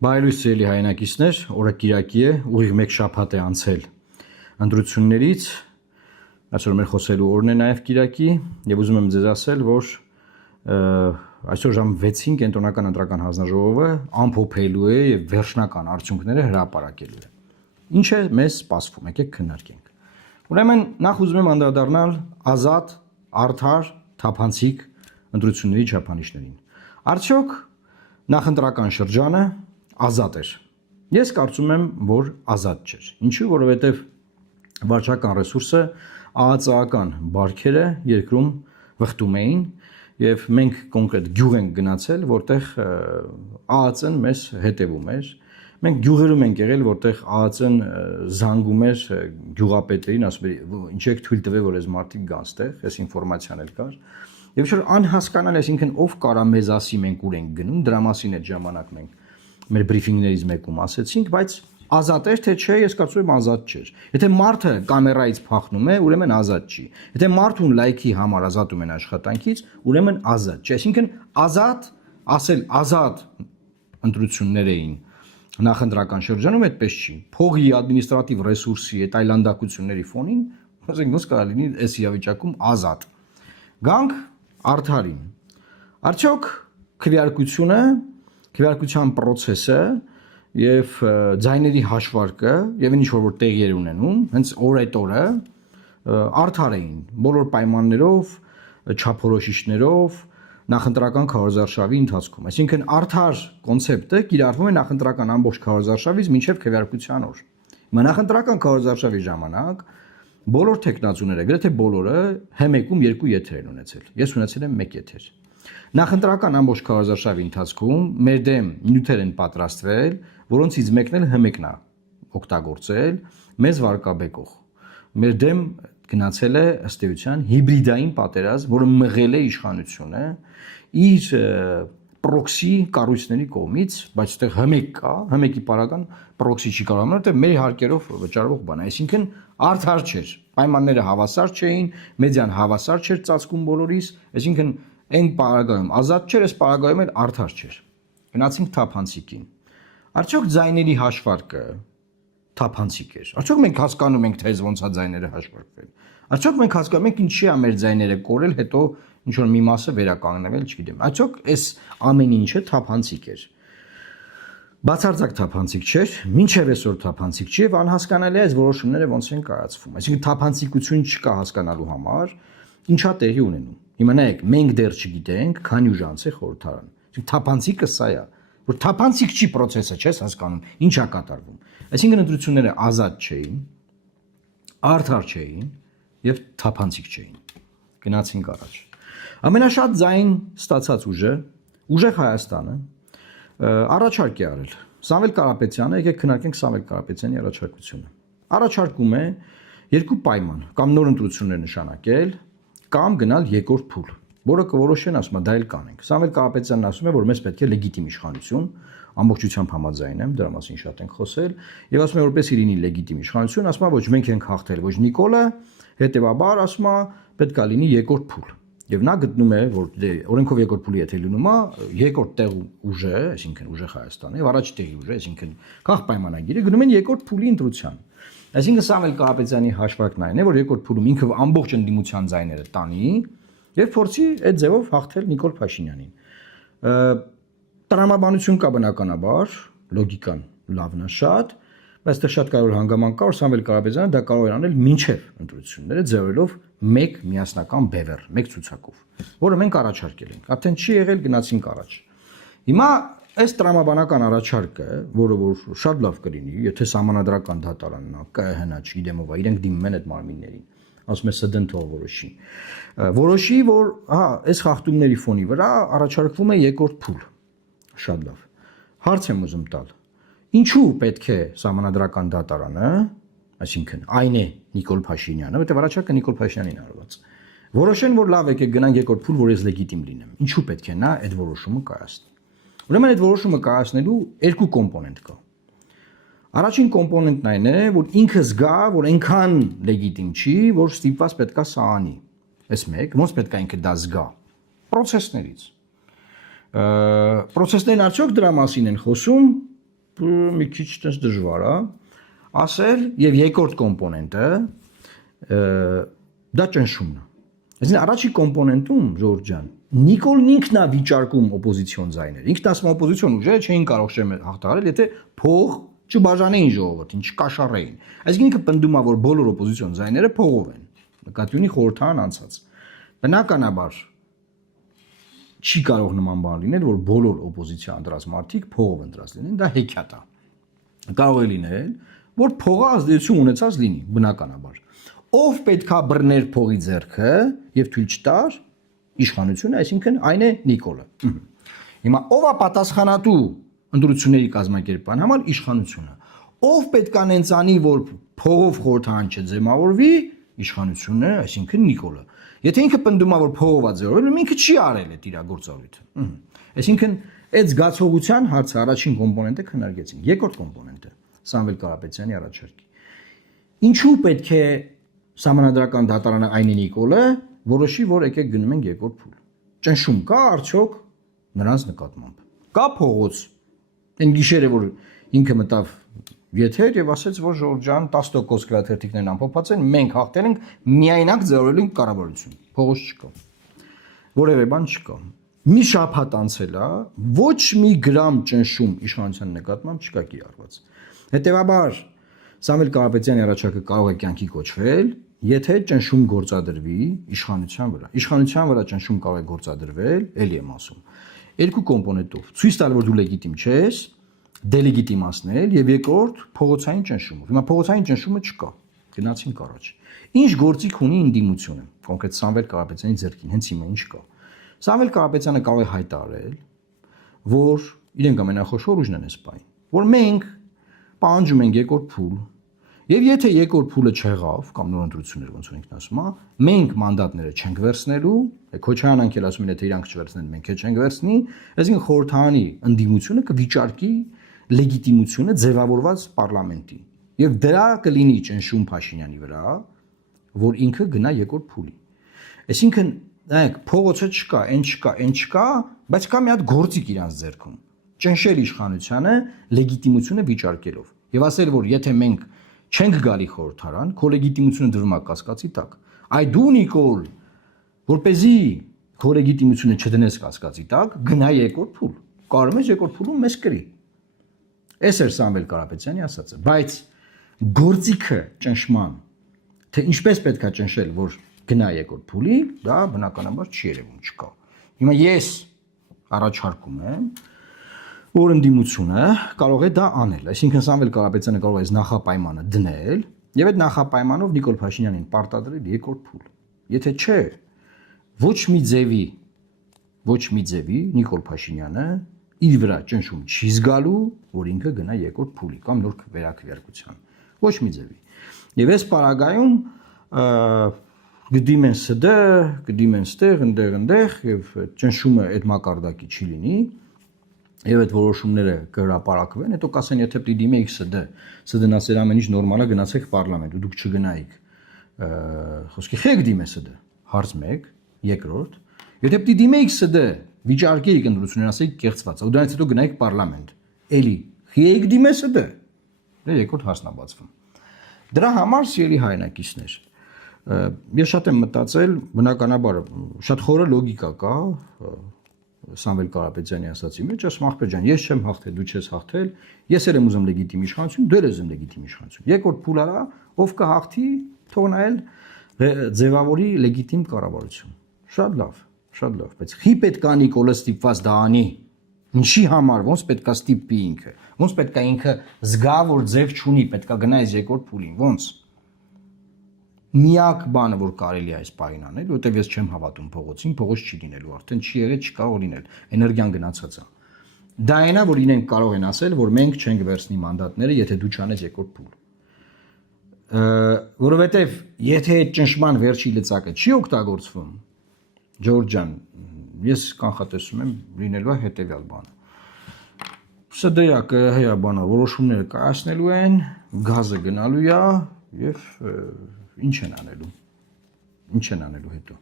Բարելույս սիրելի հայրենակիցներ, օրը Կիրակի է, ուղիղ մեկ շաբաթ է անցել ընտրություններից, այսօր մեր խոսելու օրն է նաև Կիրակի, եւ ուզում եմ ձեզ ասել, որ այսօր ժամ 6-ին կենտրոնական ընտրական հանձնաժողովը ամփոփելու է եւ վերջնական արդյունքները հրապարակելու է։ Ինչ է մեզ սպասվում, եկեք քննարկենք։ Ուրեմն նախ ուզում եմ անդրադառնալ ազատ, արդար, թափանցիկ ընտրությունների չափանիշներին։ Արդյոք նախընտրական շրջանը ազատ էր։ Ես կարծում եմ, որ ազատ չէր։ Ինչու՞, որովհետև վարչական ռեսուրսը ԱԱԾ-ական բարքերը երկրում վխտում էին եւ մենք կոնկրետ գյուղ ենք գնացել, որտեղ ԱԱԾ-ն մեզ հետևում էր։ Մենք գյուղերում ենք եղել, որտեղ ԱԱԾ-ն զանգում էր գյուղապետերին, ասում էր, ինչ եք թույլ տվել, որ այս մարդիկ գան ստեղ, այս ինֆորմացիան էլ կար։ Եվ չէ՞ անհասկանալ, այսինքն ով կարա մեզ ասի մենք ուր ենք գնում, դրա մասին այդ ժամանակ մենք մեր բրիֆինգներից մեկում ասեցինք, բայց ազատ էր թե չէ, ես կարծում եմ ազատ չէր։ Եթե մարդը կամերայից փախնում է, ուրեմն ազատ չի։ Եթե մարդուն լայքի համար ազատում են աշխատանքից, ուրեմն ազատ չէ։ Այսինքն ազատ, ասել ազատ ընտրություններ էին նախընտրական շրջանում, այդպես չի։ Փողի, ադմինիստրատիվ ռեսուրսի, այդ այլանդակությունների ֆոնին, ասենք ոնց կարա լինի այս իրավիճակում ազատ։ Գանք արդարին։ Արդյոք քվեարկության process-ը եւ ձայների հաշվարկը եւ ինչ որ տեղի էր ունենում, հենց օրը արդար էին բոլոր պայմաններով, չափորոշիչներով, նախընտրական քարոզարշավի ընթացքում։ Այսինքն արդար կոնցեպտը կիրառվում է նախընտրական ամբողջ քարոզարշավից մինչև քվեարկության օր։ Հիմա նախընտրական քարոզարշավի ժամանակ բոլոր տեխնացուները, գրեթե բոլորը հ1-ում 2 եթեր են ունեցել։ Ես ունեցել եմ 1 եթեր։ Նախընտրական ամբողջ քարոզարշավի ընթացքում մեր դեմ նյութեր են պատրաստվել, որոնցից մեկն էլ Հ1-ն է օգտագործել մեզ վարկաբեկող։ Մեր դեմ գնացել է ըստ էության հիբրիդային պատերազմ, որը մղել է իշխանությունը իր պրոքսի կառույցների կողմից, բայց այդտեղ Հ1 կա, Հ1-ի պարական պրոքսի չի կարող անել, որտեղ մեր հարկերով վճարվող բան է, այսինքն արդար չէր, պայմանները հավասար չէին, մեդիան հավասար չէր ծածկում բոլորիս, այսինքն այն պարագայում ազատ չէր, այս պարագայում էլ արդար չէր։ Գնացինք թափանցիկին։ Արդյոք ձայների հաշվարկը թափանցիկ էր։ Արդյոք մենք հասկանում ենք, թե ոնց է ձայները հաշվարկվել։ Արդյոք մենք հասկանում ենք ինչի է մեր ձայները կորել, հետո ինչ որ մի մասը վերականգնվել, չգիտեմ։ Արդյոք այս ամեն ինչը թափանցիկ էր։ Բացարձակ թափանցիկ չէր, մինչև այսօր թափանցիկ չի եւ անհասկանալի է այս որոշումները ոնց են կայացվում։ Այսինքն թափանցիկություն չկա հասկանալու համար, ինչա տեղի ունենում։ Հիմա նայեք, մենք դեռ չգիտենք, քանի ուժ անց է խորհրդարան։ Այսինքն թափանցիկը սա է, որ թափանցիկ չի process-ը, չես հասկանում, ինչա կատարվում։ Այսինքն ընտրությունները ազատ չէին, արդար չէին եւ թափանցիկ չէին։ Գնացինք առաջ։ Ամենաշատ ձայն ստացած ուժը, Ուժեղ Հայաստանը առաջարկ է արել։ Սամվել Կարապետյանը, եկեք քննարկենք Սամվել Կարապետյանի առաջարկությունը։ Առաջարկում է երկու պայման, կամ նոր ընտրություններ նշանակել, կամ գնալ երկրորդ փուլ, որը կորոշեն, ասում է, դա էլ կանենք։ Սամվել Կարապետյանն ասում է, որ մեզ պետք է լեգիտիմ իշխանություն, ամբողջությամբ համաձայն եմ, դրա մասին շատ ենք խոսել, եւ ասում է, որպես լինի լեգիտիմ իշխանություն, ասում է, ոչ մենք ենք հաղթել, ոչ Նիկոլը, հետեւաբար ասում է, պետք է լինի երկրորդ փուլ։ Եվ նա գտնում է, որ օրենքով երկրորդ փուլի եթե լինում է, երկրորդ տեղ ուժը, այսինքն Ուժեղ Հայաստանը, եւ առաջ տեղի ուժը, այսինքն քաղ պայմանագիրը գնում են երկրորդ փուլի ընտրության։ Այսինքն Սամվել Կարապետյանի հաշվարկն այն է, որ երկրորդ փուլում ինքը ամբողջ ընդդիմության ձայները տանի եւ փորձի այդ ձևով հաղթել Նիկոլ Փաշինյանին։ Տրամաբանություն կա բնականաբար, լոգիկան լավն է շատ, բայց այստեղ շատ կարևոր հանգամանք կա, որ Սամվել Կարապետյանը դա կարող է անել մինչև ընտրությունները ձևելով մեկ միասնական բևեռ, մեկ ցուցակով, որը մենք առաջարկել ենք։ Արդեն չի եղել, գնացինք առաջ։ Հիմա այս տրամաբանական առաջարկը, որը որ շատ լավ կլինի, եթե սահմանադրական դատարանն է, ԿՀՆ-ը, չգիտեմ ով է, իրենք դիմում են այդ մարմիններին, ասում է ՍԴՆ թող որոշի։ Որոշի, որ հա, այս խախտումների ֆոնի վրա առաջարկվում է երկրորդ փուլ։ Շատ լավ։ Հարց եմ ուզում տալ։ Ինչու պետք է սահմանադրական դատարանը, այսինքն այն է Նիկոլ Փաշինյանը, որտեղ առաջարկը Նիկոլ Փաշինյանին արված։ Որոշեն, որ լավ եկեք գնանք երկրորդ փուլ, որ ես լեգիտիմ լինեմ։ Ինչու պետք է նա այդ որոշումը կայացնի։ Ուրեմն այդ որոշումը կայացնելու երկու կոմպոնենտ կա։ Առաջին կոմպոնենտն այն է, որ ինքը զգա, որ այնքան լեգիտիմ չի, որ ստիպված պետքա սահանի։ Այս մեկ, ոնց պետքա ինքը դա զգա։ Պրոցեսներից։ Պրոցեսներն արդյոք դրա մասին են խոսում, մի քիչ տես դժվար է ասել եւ երկրորդ կոմպոնենտը դա ճնշումն է։ Այսինքն առաջի կոմպոնենտում Ժորժ ջան Նիկոլն ինքն է վիճարկում օպոզիցիոն ձայները։ Ինքն ասում օպոզիցիոն ուժերը չէին կարող շեմ հաղթահարել, եթե փող չբաժանեին ժողովրդին, չկաշառեին։ Այսինքն ինքը պնդում է, որ բոլոր օպոզիցիոն ձայները փողով են։ Նկատի ունի խորհրդարան անցած։ Բնականաբար չի կարող նման բան լինել, որ բոլոր օպոզիցիա ընտրած մարդիկ փողով ընտրած լինեն, դա հեքիաթ է։ Կարող է լինել, որ փողը ազդեցություն ունեցած լինի, բնականաբար։ Ով պետքա բռներ փողի ձեռքը եւ թույլ չտար իշխանությունը, այսինքն այն է Նիկոլը։ Հիմա ով է պատասխանատու ընտրությունների կազմակերպման համար իշխանությունը։ Ով պետքա նենց անի, որ փողով խորհրդարան չձևավորվի իշխանությունը, այսինքն Նիկոլը։ Եթե ինքը պնդում է, որ փողով է ձևավորվել, ինքը չի արել այդ իր գործառույթը։ Այսինքն այդ զգացողության հարցը առաջին կոմպոնենտը քննարկեցինք։ Երկրորդ կոմպոնենտը Սամվել Կարապետյանի առաջարկի։ Ինչու պետք է Սահմանադրական դատարանը այն է Նիկոլը որոշի, որ եկեք գնում ենք երկրորդ փուլ։ Ճնշում կա արդյոք նրանց նկատմամբ։ Կա փողոց։ Այն գիշերը որ ինքը մտավ եթեր եւ ասաց, որ Ժորժ ջան 10% գրաթերթիկներն ամփոփած են, մենք հաղթել ենք, միայնակ ձեռել ենք կառավարություն։ Փողոց չկա։ Որևէ բան չկա։ Մի շաբաթ անցել է, ոչ մի գրամ ճնշում իշխանության նկատմամբ չկա կիրառված։ Հետևաբար Սամվել Կարապետյանի առաջարկը կարող է կյանքի կոչվել, եթե ճնշում գործադրվի իշխանության վրա։ Իշխանության վրա ճնշում կարող է գործադրվել, էլի եմ ասում, երկու կոմպոնենտով։ Ցույց տալ, որ դու լեգիտիմ չես, դելեգիտիմացնել եւ երկրորդ փողոցային ճնշումը։ Հիմա փողոցային ճնշումը չկա։ Գնացինք առաջ։ Ինչ գործիք ունի ինդիմությունը, կոնկրետ Սամվել Կարապետյանի ձեռքին, հենց հիմա ինչ կա։ Սամվել Կարապետյանը կարող է հայտարարել, որ իրենք ամենախոշոր ուժն են սպայն, որ մենք պահանջում ենք երկրորդ փուլ։ Եվ եթե երկրորդ փուլը չեղավ, կամ նոր ընտրություններ ոնց որ ինքն ասում է, մենք մանդատները չենք վերցնելու, Քոչարյանն անկել ասում են, եթե իրանք չվերցնեն, մենք էլ չենք վերցնի, այսինքն խորհրդարանի ընդդիմությունը կվիճարկի լեգիտիմությունը ձևավորված պարլամենտի։ Եվ դրա կլինի ճնշում Փաշինյանի վրա, որ ինքը գնա երկրորդ փուլի։ Այսինքն, նայեք, փողոցը չկա, այն չկա, բայց կա մի հատ գործիք իրանց ձեռքում։ Ճնշել իշխանությանը լեգիտիմությունը վիճարկելով։ Եվ ասել, որ եթե մենք չենք գալի խորհրդարան, քո լեգիտիմությունը դրվում է կասկածի տակ։ Այ դու Նիկոլ, որպեսզի քո լեգիտիմությունը չդնես կասկածի տակ, գնա երկրորդ փուլ։ Կարող ես երկրորդ փուլում մեզ կրի։ Էս էր Սամվել Կարապետյանի ասածը, բայց գործիքը ճնշման, թե ինչպես պետք է ճնշել, որ գնա երկրորդ փուլի, դա բնականաբար չի երևում, չկա։ Հիմա ես առաջարկում եմ, որ ընդդիմությունը կարող է դա անել, այսինքն Սամվել Կարապետյանը կարող է նախապայմանը դնել եւ այդ նախապայմանով Նիկոլ Փաշինյանին պարտադրել երկրորդ փուլ։ Եթե չէ, ոչ մի ձևի Նիկոլ Փաշինյանը իր վրա ճնշում չի զգալու, որ ինքը գնա երկրորդ փուլի կամ նոր վերակվարկության։ Ոչ մի ձևի։ Եվ այս պարագայում գդիմեն ՍԴ, գդիմեն ստեղ, ընդեղ եւ ճնշումը այդ մակարդակի չի լինի։ Եվ այդ որոշումները կհրապարակվեն, հետո կասեն, եթե պիտի դիմեիք ՍԴ-ն ասել ամեն ինչ նորմալ է, գնացեք պարլամենտ, ու դուք չգնայիք։ Խոսքի խեք դիմե ՍԴ, հարց 1, երկրորդ, եթե պիտի դիմեիք ՍԴ, վիճարկեիք ընտրություններ, ասեիք կեղծված, ու դրանից հետո գնայիք պարլամենտ։ Էլի, խիեիք դիմե ՍԴ։ Դա երկրորդ հարցն է բացվում։ Դրա համար սիրելի հայրենակիցներ, ես շատ եմ մտածել, բնականաբար շատ խորը լոգիկա կա Սամվել Կարապետյանի ասացի մեջ, ասում ախպեր ջան, ես չեմ հաղթել, դու չես հաղթել, ես էլ եմ ուզում լեգիտիմ իշխանություն, դու էլ ես ուզում լեգիտիմ իշխանություն։ Երկրորդ փուլ արա, ով կհաղթի, թող նա էլ ձևավորի լեգիտիմ կառավարություն։ Շատ լավ, բայց խի պետք է Նիկոլը ստիպված դա անի։ Ինչի համար, ոնց պետք է ստիպի ինքը։ Ոնց պետք է ինքը զգա, որ ձև չունի, պետք է գնա այս երկրորդ փուլին, ոնց։ Միակ բանը, որ կարելի է այս պահին անել, որտեղ ես չեմ հավատում փողոցին, փողոց չի լինելու, արդեն չի եղել, չի կարող լինել, էներգիան գնացած է։ Դա այն է, որ իրենք կարող են ասել, որ մենք չենք վերցնի մանդատները, եթե դու չանես երկրորդ փուլ։ Որովհետև եթե այդ ճնշման վերջի լծակը չի օգտագործվում, Ժորժ ջան, ես կանխատեսում եմ լինելու է հետևյալ բանը։ ՍԴ-ը ԿՀ-ը բանը որոշումները կայացնելու են, գազը գնալու է եւ ինչ են անելու հետո։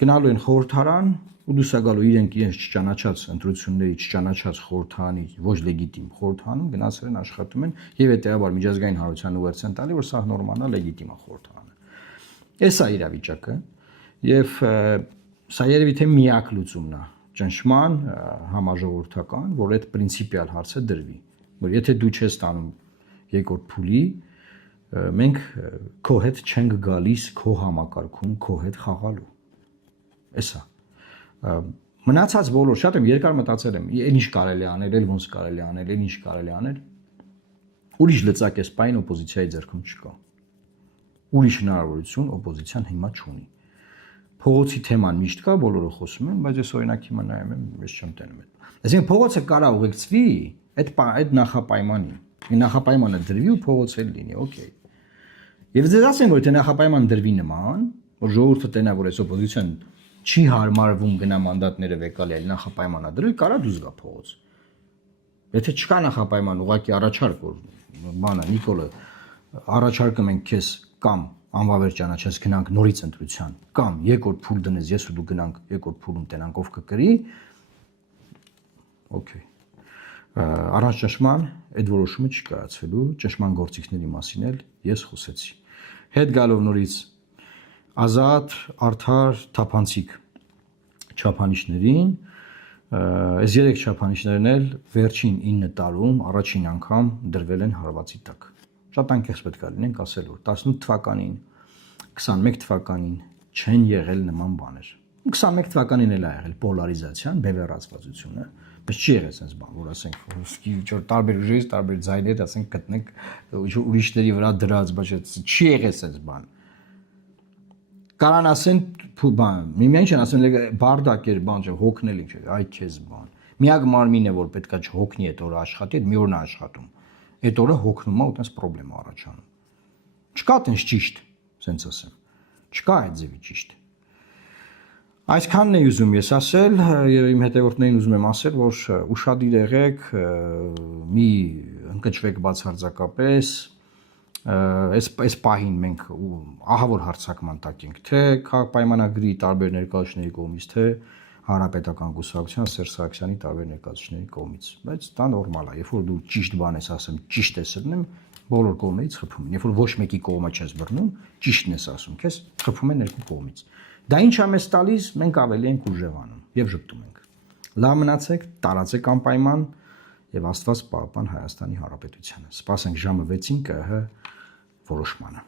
Գնալու են խորհրդարան ու դուսա գալու իրենց չճանաչած ընտրությունների, չճանաչած խորհրդանի, ոչ լեգիտիմ խորհրդանում գնացել են աշխատում են եւ հետեւաբար միջազգային հանրությանը ուղերձ են տալի, որ սա նորմալ է, լեգիտիմ է խորհրդանը։ Էս է իրավիճակը եւ սա երևի թե միակ լուծումն է ճնշման համաժողովրդական, որ այդ պրինցիպիալ հարցը դրվի, որ եթե դու չես տանում երկրորդ փուլի, մենք քո հետ չենք գալիս քո համակարգում քո հետ խաղալու։ Էսա մնացած բոլոր շատ եմ երկար մտածել եմ, էլ ինչ կարելի անել, էլ ոնց կարելի անել, էլ ինչ կարելի անել։ Ուրիշ լծակ էս պայն օպոզիցիայի ձեռքում չկա։ Ուրիշ հնարավորություն օպոզիցիան հիմա չունի։ Փողոցի թեման միշտ կա, բոլորը խոսում են, բայց ես օրինակ հիմա նայում եմ, ես չեմ տենում այդ։ Այսինքն փողոցը կարա ուղեկցվի այդ նախապայմանին։ Նախապայմանը դրվի ու փողոց էլ լինի, օքեյ։ Եվ ձեզ ասեմ, որ եթե նախապայման դրվի նման, որ ժողովուրդը տենա, որ այս օպոզիցիան չի հարմարվում գնա մանդատները վեկալի, այլ նախապայմանա դրի, կարա դուրս գա փողոց։ Եթե չկա նախապայման, ուղղակի առաջարկ, որ բանը Նիկոլը առաջարկում ենք քեզ կամ անվավեր ճանաչես գնանք նորից ընտրության, կամ երկրորդ փուլ դնես, ես ու դու գնանք երկրորդ փուլում տենանք ով կկրի, օքեյ։ Առանց ճնշման այդ որոշումը չի կայացվելու, ճնշման գործիքների մասին էլ ես խոսեցի։ Հետ գալով նորից ազատ, արդար, թափանցիկ չափանիշներին, այս երեք չափանիշներն էլ վերջին 9 տարում առաջին անգամ դրվել են հարվածի տակ։ Շատ անկեղծ պետք է լինենք ասել, որ 18 թվականին, 21 թվականին չեն եղել նման բաներ։ 21 թվականին էլ ա եղել պոլարիզացիան, բևեռացվածությունը, բայց չի եղել sense բան, որ ասենք տարբեր ուժերից, տարբեր ձայներ, ասենք գտնենք ուրիշների վրա դրած, բայց չի եղել sense բան։ Կարան ասեն բան, միմիայն չեն ասեն բարդակ էր բան, հոգնել ինչ է, այ քեզ բան։ Միակ մարմինն է, որ պետքա չհոգնի այդ օրը աշխատի, այդ մի օրն է աշխատում։ Այդ օրը հոգնում է ու տես խնդրեմ առաջանում։ Չկա տես ճիշտ, սենց ասեմ։ Չկա այդ ձևի ճիշտ։ Այսքանն է ուզում ես ասել, եւ իմ հետևորդներին ուզում եմ ասել, որ ուշադիր եղեք, մի ընկճվեք բացարձակապես, այս պահին մենք ահավոր հարցակման տակ ենք, թե պայմանագրի տարբեր ներկայացուցիչների կողմից, թե Հանրապետական կուսակցության Սերժ Սարգսյանի տարբեր ներկայացուցիչների կողմից, բայց դա նորմալ է, երբ որ դու ճիշտ բան ես ասում, ճիշտ ես ասում, բոլոր կողմերից խփում են, երբ որ ոչ մեկի կողմը չես բռնում, ճիշտն ես ասում, քեզ խփում են երկու կողմից։ Դա ինչ է մեզ տալիս, մենք ավելի ենք ուժեղանում եւ ճպտում ենք։ Լավ մնացեք, տարածեք անպայման եւ Աստված պահապան Հայաստանի Հանրապետությանը։ Սպասենք ժամը 6-ին ԿՀ որոշմանը։